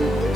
아,